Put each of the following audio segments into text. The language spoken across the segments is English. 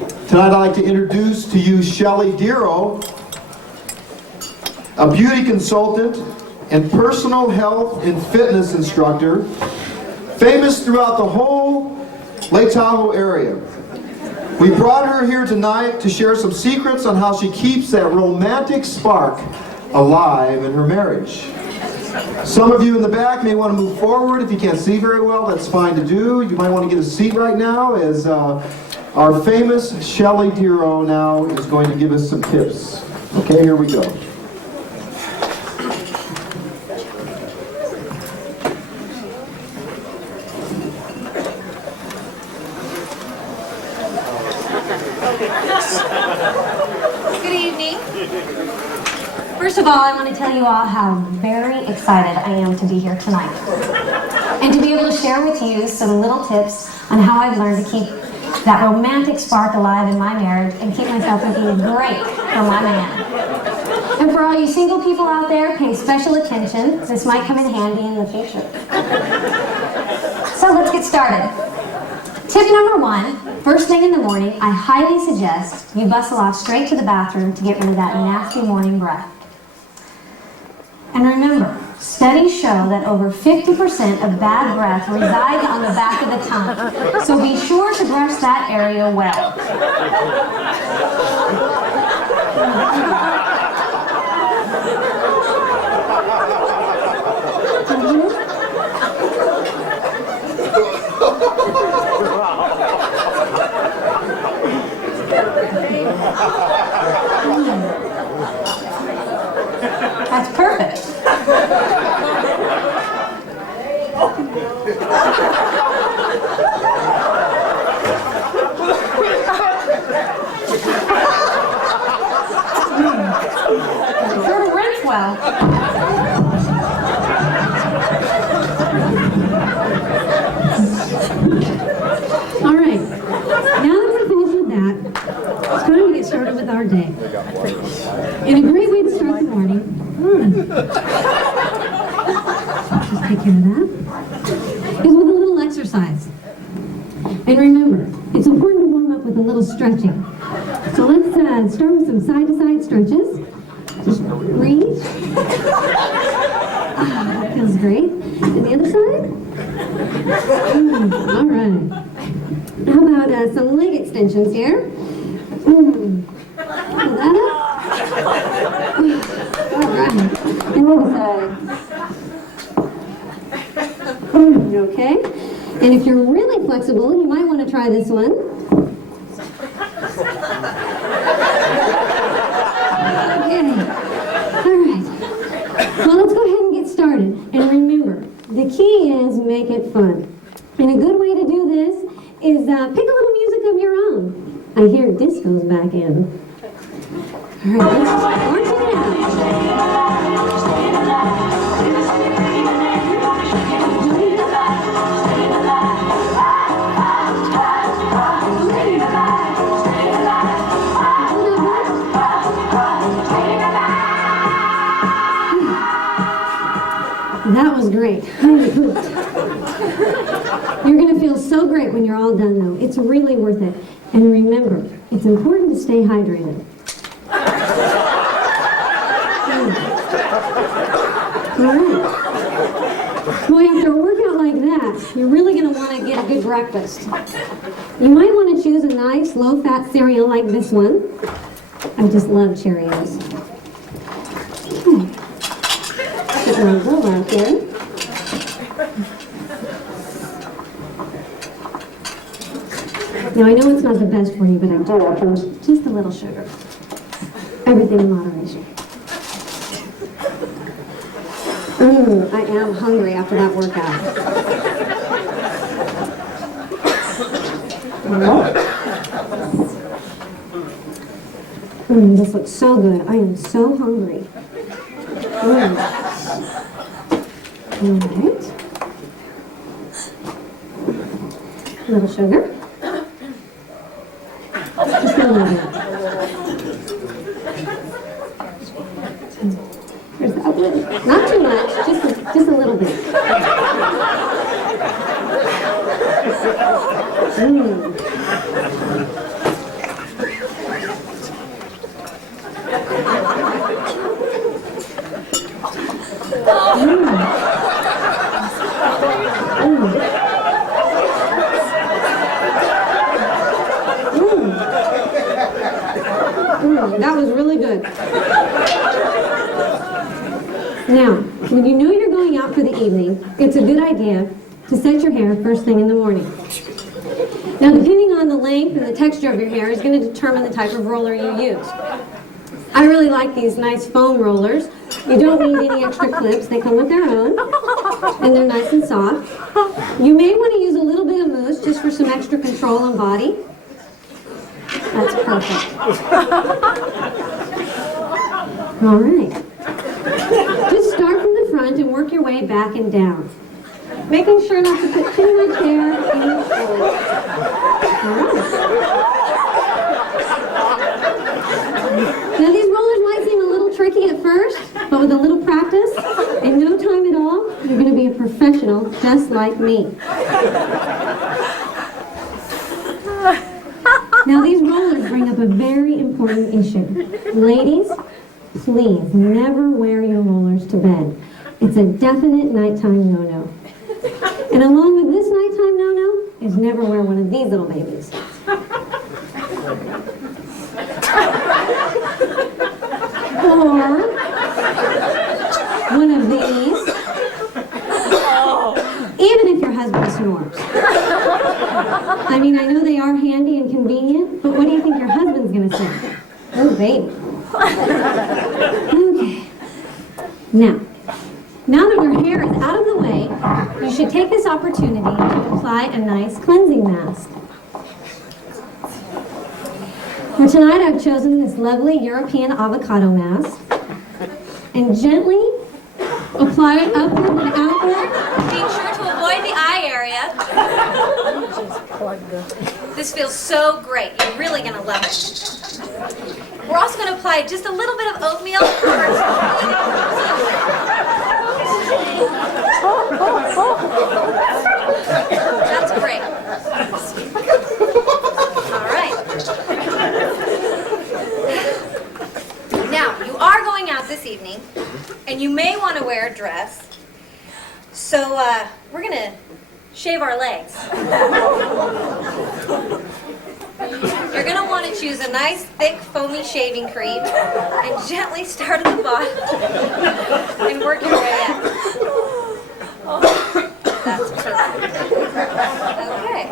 Tonight I'd like to introduce to you Shelly Deiro, a beauty consultant and personal health and fitness instructor, famous throughout the whole Lake Tahoe area. We brought her here tonight to share some secrets on how she keeps that romantic spark alive in her marriage. Some of you in the back may want to move forward. If you can't see very well, that's fine to do. You might want to get a seat right now as our famous Shelly Deiro now is going to give us some tips. Okay, here we go. Good evening. First of all, I want to tell you all how very excited I am to be here tonight and to be able to share with you some little tips on how I've learned to keep that romantic spark alive in my marriage and keep myself looking great for my man. And for all you single people out there, pay special attention. This might come in handy in the future. So let's get started. Tip number 1, first thing in the morning, I highly suggest you bustle off straight to the bathroom to get rid of that nasty morning breath. And remember, studies show that over 50% of bad breath resides on the back of the tongue. So be sure to brush that area well. That's perfect. Sure to rinse well. All right. Now that we're finished with that, it's time to get started with our day. And a great way to start the morning. Just take care of that. Is with a little exercise. And remember, it's important to warm up with a little stretching. So let's start with some side-to-side stretches. Just breathe. That feels great. And the other side? All right. How about some leg extensions here? Pull that up. All right. And the other side. Okay. And if you're really flexible, you might want to try this one. Okay. All right. Well, let's go ahead and get started. And remember, the key is make it fun. And a good way to do this is pick a little music of your own. I hear disco's back in. All right, let's march it out. That was great. Holy pooped. You're going to feel so great when you're all done, though. It's really worth it. And remember, it's important to stay hydrated. All right. Boy, after a workout like that, you're really going to want to get a good breakfast. You might want to choose a nice, low-fat cereal like this one. I just love Cheerios. Put my bowl out there. Now, I know it's not the best for you, but I do offer just a little sugar. Everything in moderation. I am hungry after that workout. This looks so good. I am so hungry. All right. A little sugar. Just a little bit. There's that one. Not too much, just a little bit. That was really good. Now, when you know you're going out for the evening, it's a good idea to set your hair first thing in the morning. Now, depending on the length and the texture of your hair is going to determine the type of roller you use. I really like these nice foam rollers. You don't need any extra clips. They come with their own, and they're nice and soft. You may want to use a little bit of mousse just for some extra control on body. That's perfect. All right. Just start from the front and work your way back and down. Making sure not to put too much hair in your shoulders. All right. Now these rollers might seem a little tricky at first, but with a little practice, in no time at all, you're going to be a professional just like me. Now these rollers bring up a very important issue. Ladies, please never wear your rollers to bed. It's a definite nighttime no-no. And along with this nighttime no-no is never wear one of these little babies. Or one of these. Even if your husband snores. I mean, I know they are handy and convenient, but what do you think your husband's going to say? Oh, baby. Okay. Now that your hair is out of the way, you should take this opportunity to apply a nice cleansing mask. For tonight, I've chosen this lovely European avocado mask. And gently apply it upward and outward. Being sure to avoid the eye area. This feels so great. You're really going to love it. We're also going to apply just a little bit of oatmeal. That's great. All right. Now, you are going out this evening, and you may want to wear a dress. So, we're going to shave our legs. You're going to want to choose a nice, thick, foamy shaving cream and gently start at the bottom and work your way up. That's perfect. Okay,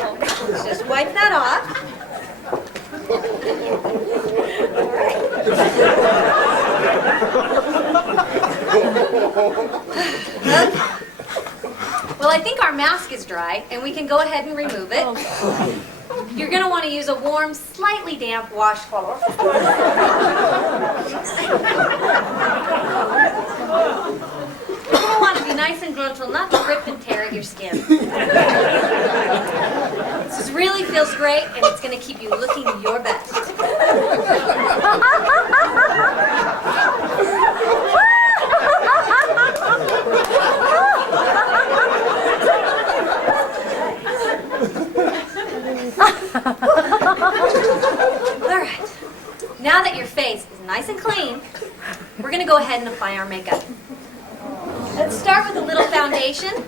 let's just wipe that off. All right. Okay. Well, I think our mask is dry, and we can go ahead and remove it. You're going to want to use a warm, slightly damp washcloth. You're going to want to be nice and gentle, not to rip and tear at your skin. This really feels great, and it's going to keep you looking your best. Alright, now that your face is nice and clean, we're going to go ahead and apply our makeup. Let's start with a little foundation.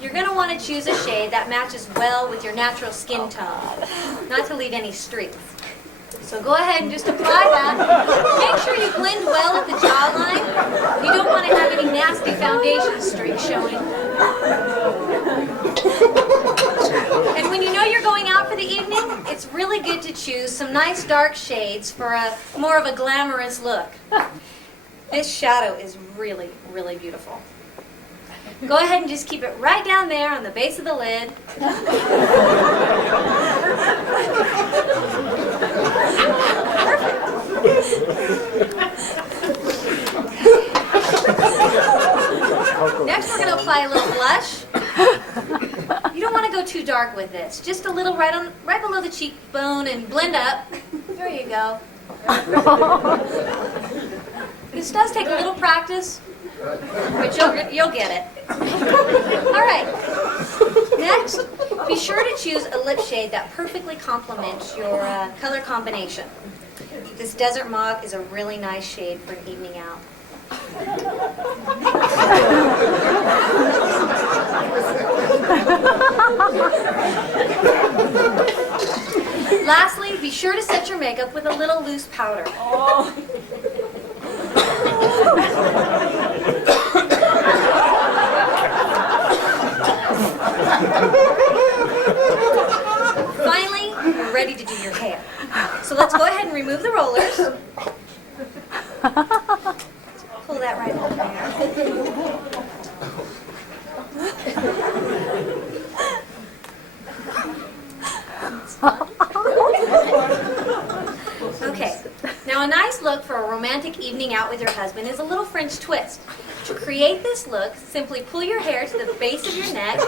You're going to want to choose a shade that matches well with your natural skin tone, not to leave any streaks. So go ahead and just apply that. Make sure you blend well at the jawline. You don't want to have any nasty foundation streaks showing. And when you know you're going out for the evening, it's really good to choose some nice dark shades for a more of a glamorous look. This shadow is really, really beautiful. Go ahead and just keep it right down there on the base of the lid. Next, we're going to apply a little blush. You don't want to go too dark with this. Just a little right below the cheekbone and blend up. There you go. This does take a little practice, but you'll get it. All right. Next, be sure to choose a lip shade that perfectly complements your color combination. This Desert Mauve is a really nice shade for an evening out. Lastly, be sure to set your makeup with a little loose powder. Finally, you're ready to do your hair. So let's go ahead and remove the rollers. Pull that right over there. Okay, now a nice look for a romantic evening out with your husband is a little French twist. To create this look, simply pull your hair to the base of your neck,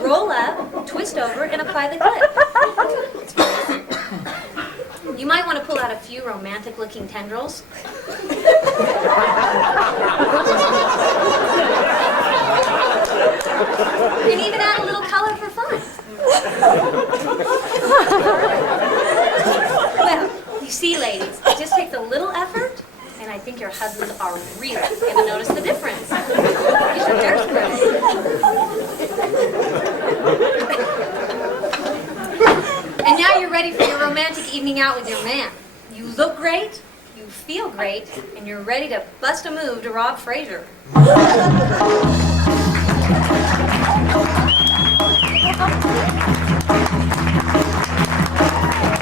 roll up, twist over, and apply the clip. You might want to pull out a few romantic-looking tendrils. And even add a little color for fun. Well, you see, ladies, it just takes a little effort, and I think your husbands are really going to notice the difference. Here's your hairspray. And now you're ready for your romantic evening out with your man. You look great, you feel great, and you're ready to bust a move to Rob Fraser.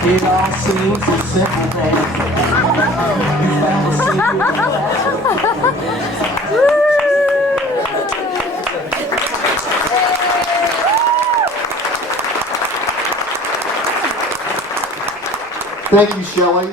It all seems a simple thing. You found a secret. Thank you, Shelly.